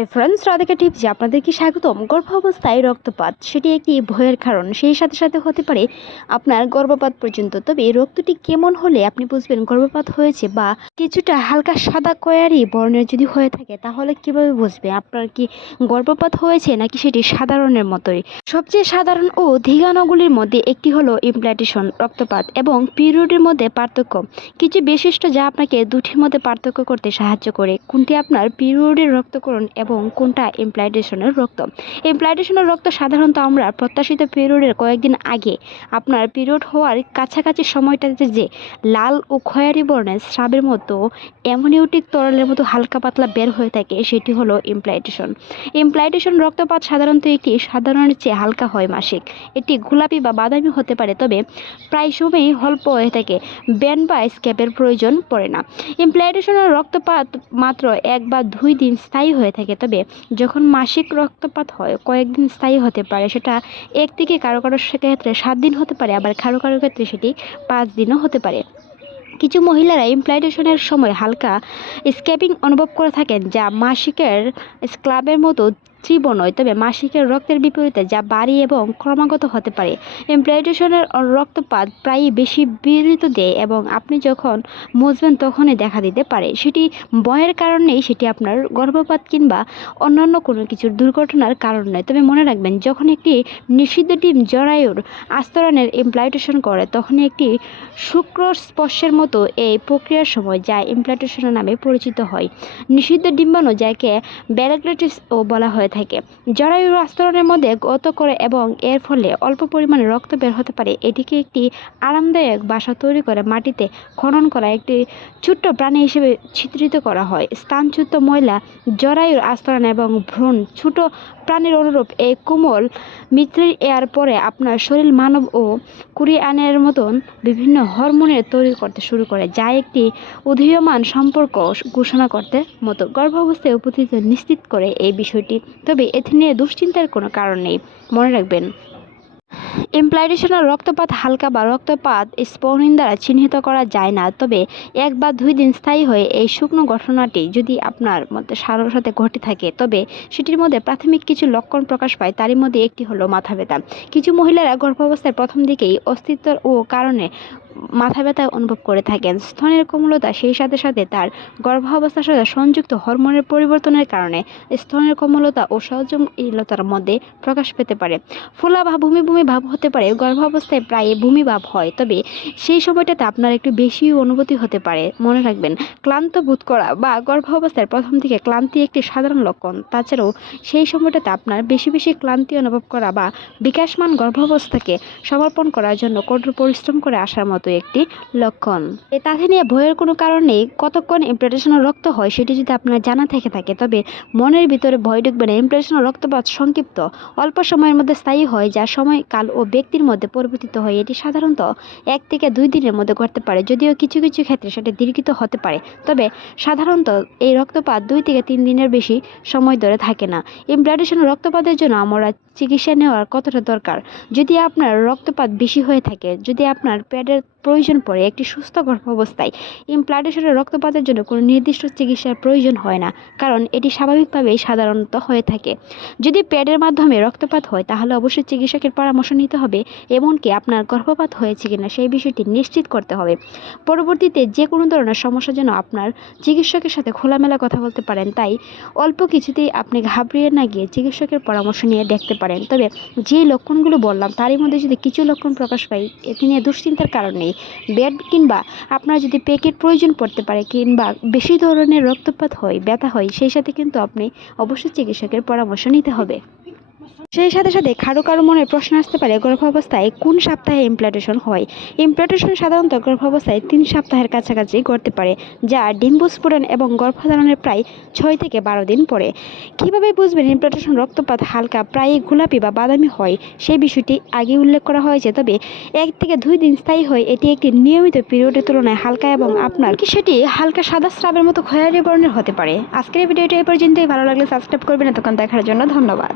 Hi friends, Radhika টিপসে আপনাদেরকে স্বাগতম। গর্ভাবস্থায় রক্তপাত, সেটি একটি ভয়ের কারণ। সেই সাথে সাথে হতে পারে আপনার গর্ভপাত পর্যন্ত। তবে রক্তটি কেমন হলে আপনি বুঝবেন গর্ভপাত হয়েছে বা কিছুটা হালকা সাদা কয়ারি বর্ণের যদি হয়ে থাকে, তাহলে কীভাবে বুঝবে? আপনার কি গর্ভপাত হয়েছে নাকি সেটি সাধারণের মতোই? সবচেয়ে সাধারণ ও ধীগাণুগুলির মধ্যে একটি হলো ইমপ্লান্টেশন রক্তপাত এবং পিরিয়ডের মধ্যে পার্থক্য। কিছু বিশিষ্ট যা আপনাকে দুটির মধ্যে পার্থক্য করতে সাহায্য করে। কোনটি আপনার পিরিয়ডের রক্তকরণ এবং কোনটা ইমপ্লান্টেশনের রক্ত? ইমপ্লান্টেশনের রক্ত সাধারণত আমরা প্রত্যাশিত পিরিয়ডের কয়েকদিন আগে, আপনার পিরিয়ড হওয়ার কাছাকাছি সময়টাতে যে লাল ও খয়েরি বর্ণের স্রাবের মতো অ্যামোনিউটিক তরলের মতো হালকা পাতলা বের হয়ে থাকে, সেটি হলো ইমপ্লান্টেশন ইমপ্লান্টেশন রক্তপাত সাধারণত একটি সাধারণের চেয়ে হালকা হয় মাসিক। এটি গোলাপি বা বাদামি হতে পারে, তবে প্রায় সময়ই অল্প হয়ে থাকে। ব্যান্ড বা স্ক্যাপের প্রয়োজন পড়ে না। ইমপ্লান্টেশনের রক্তপাত মাত্র এক বা দুই দিন স্থায়ী হয়ে থাকে তবে যখন মাসিক রক্তপাত হয়, কয়েকদিন স্থায়ী হতে পারে, সেটা এক থেকে কারও কারও ক্ষেত্রে সাত দিন হতে পারে, আবার কারও কারও ক্ষেত্রে সেটি পাঁচ দিনও হতে পারে। কিছু মহিলারা ইমপ্লাইটেশনের সময় হালকা স্ক্যাপিং অনুভব করে থাকেন, যা মাসিকের স্ক্লাবের মতো তীব্র নয় তবে মাসিকের রক্তের বিপরীতে যা বাড়ি এবং ক্রমাগত হতে পারে ইমপ্লান্টেশনের রক্তপাত প্রায়ই বেশি বিরত দেয় এবং আপনি যখন মুছবেন তখনই দেখা দিতে পারে। সেটি বয়ের কারণেই সেটি আপনার গর্ভপাত কিংবা অন্যান্য কোনো কিছুর দুর্ঘটনার কারণ নয়। তবে মনে রাখবেন, যখন একটি নিষিদ্ধ ডিম জরায়ুর আস্তরণের ইমপ্লান্টেশন করে তখন একটি শুক্র স্পর্শের মতো এই প্রক্রিয়ার সময় যা ইমপ্লান্টেশন নামে পরিচিত হয়। নিষিদ্ধ ডিম্বাণু, যাকে ব্যারাগ্রেটিসও বলা হয়ে থাকে। জরায়ুর আস্তরণের মধ্যে গত করে এবং এর ফলে অল্প পরিমাণে রক্ত বের হতে পারে, এটিকে একটি আরামদায়ক বাসা তৈরি করে মাটিতে খনন করা, একটি ছোট্ট প্রাণী হিসেবে চিত্রিত করা হয়। স্থানচ্যুত ময়লা, জরায়ুর আস্তরণ এবং ভ্রূণ ছোট প্রাণীর অনুরূপ এই কোমল মিত্রের এর পরে আপনার শরীর মানব ও কুরিয়ানের মতন বিভিন্ন হরমোনের তৈরি করতে শুরু করে, যা একটি উদীয়মান সম্পর্ক ঘোষণা করতে মতো। গর্ভাবস্থায় উপস্থিত নিশ্চিত করে এই বিষয়টি তবে এতে নিয়ে দুশ্চিন্তার কোনো কারণ নেই। মনে রাখবেন ইমপ্লান্টেশনের রক্তপাত হালকা বা রক্তপাত স্পনিন দ্বারা চিহ্নিত করা যায় না। তবে এক বা দুই দিন স্থায়ী হয়ে এই শুকনো ঘটনাটি যদি আপনার মধ্যে সারার সাথে ঘটে থাকে, তবে সেটির মধ্যে প্রাথমিক কিছু লক্ষণ প্রকাশ পায়, তারই মধ্যে একটি হলো মাথা ব্যথা। কিছু মহিলারা গর্ভাবস্থার প্রথম দিকেই অস্তিত্ব ও কারণে মাথা ব্যথা অনুভব করে থাকেন। স্তনের কোমলতা সেই সাথে সাথে তার গর্ভাবস্থার সাথে সংযুক্ত হরমোনের পরিবর্তনের কারণে স্তনের কোমলতা ও সহজমীলতার মধ্যে প্রকাশ পেতে পারে। ফোলা বা ভূমি ভূমি ভাব হতে পারে, গর্ভাবস্থায় প্রায় ভূমি ভাব হয়, তবে সেই সময়টাতে আপনার একটু বেশি অনুভূতি হতে পারে। মনে রাখবেন, ক্লান্ত বোধ করা বা গর্ভাবস্থার প্রথম দিকে ক্লান্তি একটি সাধারণ লক্ষণ। তাছাড়াও সেই সময়টাতে আপনার বেশি বেশি ক্লান্তি অনুভব করা বা বিকাশমান গর্ভাবস্থাকে সমর্পণ করার জন্য কঠোর পরিশ্রম করে আসার মতো একটি লক্ষণ। তাতে নিয়ে ভয়ের কোনো কারণ নেই। কতক্ষণ ইমপ্রেশনের রক্ত হয় সেটি যদি আপনার জানা থেকে থাকে, তবে মনের ভিতরে ভয় ঢুকবে না। ইমপ্রেশনের রক্তপাত সংক্ষিপ্ত। অল্প সময়ের মধ্যে স্থায়ী হয়, যা সময়, কাল ও ব্যক্তির মধ্যে পরিবর্তিত হয়। এটি সাধারণত এক থেকে দুই দিনের মধ্যে ঘটতে পারে, যদিও কিছু কিছু ক্ষেত্রে সেটা দীর্ঘিত হতে পারে। তবে সাধারণত এই রক্তপাত দুই থেকে তিন দিনের বেশি সময় ধরে থাকে না। ইমপ্লান্টেশন রক্তপাতের জন্য আমরা চিকিৎসা নেওয়ার কতটা দরকার? যদি আপনার রক্তপাত বেশি হয়ে থাকে, যদি আপনার প্যাডের প্রয়োজন পড়ে একটি সুস্থ গর্ভাবস্থায়। ইমপ্লান্টেশনের রক্তপাতের জন্য কোনো নির্দিষ্ট চিকিৎসার প্রয়োজন হয় না, কারণ এটি স্বাভাবিকভাবেই সাধারণত হয়ে থাকে। যদি প্যাডের মাধ্যমে রক্তপাত হয়, তাহলে অবশ্যই চিকিৎসকের পরামর্শ নিতে হবে, এমনকি আপনার গর্ভপাত হয়েছে কিনা সেই বিষয়টি নিশ্চিত করতে হবে। পরবর্তীতে যে কোনো ধরনের সমস্যার জন্য আপনার চিকিৎসকের সাথে খোলামেলা কথা বলতে পারেন, তাই অল্প কিছুতেই আপনি ঘাবড়িয়ে না গিয়ে চিকিৎসকের পরামর্শ নিয়ে দেখতে পারেন। তবে যে লক্ষণগুলো বললাম, তারই মধ্যে যদি কিছু লক্ষণ প্রকাশ পায় এটি নিয়ে দুশ্চিন্তার কারণ নেই। বেড কিংবা আপনার যদি পেকের প্রয়োজন পড়তে পারে কিংবা বেশি ধরনের রক্তপাত হয়, ব্যথা হয়, সেই সাথে কিন্তু আপনি অবশ্যই চিকিৎসকের পরামর্শ নিতে হবে। সেই সাথে সাথে কারও কারও মনে প্রশ্ন আসতে পারে, গর্ভাবস্থায় কোন সপ্তাহে ইমপ্লান্টেশন হয়? ইমপ্লান্টেশন সাধারণত গর্ভাবস্থায় তিন সপ্তাহের কাছাকাছি ঘটতে পারে, যা ডিম্বস্ফোরণ এবং গর্ভধারণের প্রায় ছয় থেকে বারো দিন পরে কীভাবে বুঝবেন ইমপ্লান্টেশন রক্তপাত হালকা প্রায় গোলাপি বা বাদামি হয়? সেই বিষয়টি আগে উল্লেখ করা হয়েছে, তবে এক থেকে দুই দিন স্থায়ী হয় এটি একটি নিয়মিত পিরিয়ডের তুলনায় হালকা এবং আপনার। কি সেটি হালকা সাদা স্রাবের মতো খয়ারি বর্ণের হতে পারে? আজকের ভিডিওটি এই পর্যন্তই, ভালো লাগলে সাবস্ক্রাইব করবেন এতক্ষণ দেখার জন্য ধন্যবাদ।